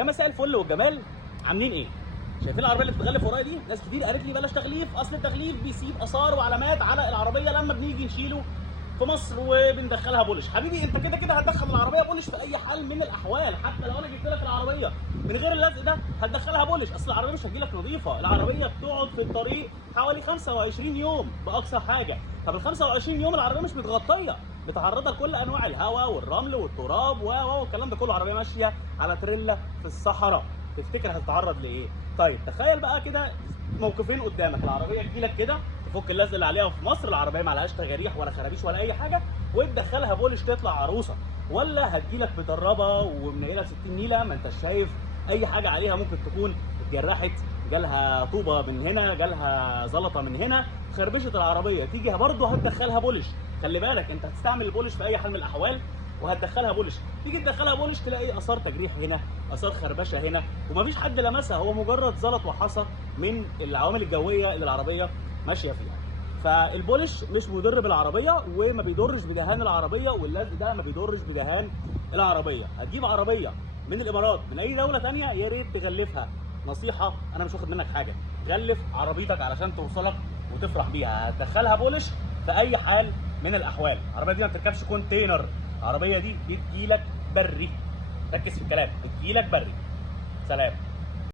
يا مساء الفل والجمال، عاملين ايه؟ شايفين العربيه اللي بتتغلف ورايا دي؟ ناس كتير قالت لي بلاش تغليف، اصل التغليف بيسيب اثار وعلامات على العربيه لما بنيجي نشيله في مصر وبندخلها بولش. حبيبي انت كده كده هتدخل العربيه بولش في اي حال من الاحوال، حتى لو انا جبت لك العربيه من غير اللزق ده هتدخلها بولش، اصل العربيه مش هتجيلك نظيفه، العربيه بتقعد في الطريق حوالي 25 يوم باقصى حاجه. طب ال 25 يوم العربيه مش متغطيه، بتعرضها لكل انواع الهواء والرمل والتراب والكلام ده كله. عربيه ماشيه على تريلا في الصحراء، تفتكر هتتعرض لايه؟ طيب تخيل بقى كده موقفين قدامك، العربيه تجيلك كده تفك اللزق اللي عليها في مصر، العربيه ما عليهاش تجاريح ولا خرابيش ولا اي حاجه، وتدخلها بولش تطلع عروسه، ولا هتجيلك مدربه ومنيله 60 نيله ما انتش شايف اي حاجه عليها، ممكن تكون اتجرحت، جالها طوبه من هنا، جالها زلطه من هنا، خربشت العربيه، تيجي برضه هتدخلها بولش. خلي بالك انت هتستعمل البولش في اي حال من الاحوال وهتدخلها بولش، تيجي تدخلها بولش تلاقي اثار تجريح هنا، اثار خربشه هنا، ومفيش حد لمسها، هو مجرد زلط وحصى من العوامل الجويه اللي العربيه ماشيه فيها. فالبولش مش مضر بالعربيه وما بيضرش بدهان العربيه، واللزق ده ما بيضرش بدهان العربيه. هتجيب عربيه من الامارات من اي دوله ثانيه يا ريت تغلفها، نصيحه انا مش واخد منك حاجه، غلف عربيتك علشان توصلك وتفرح بيها. هتدخلها بولش في اي حال من الاحوال. العربيه دي ما بتركبش كونتينر، العربيه دي بتجيلك بري، ركز في الكلام، بتجيلك بري. سلام.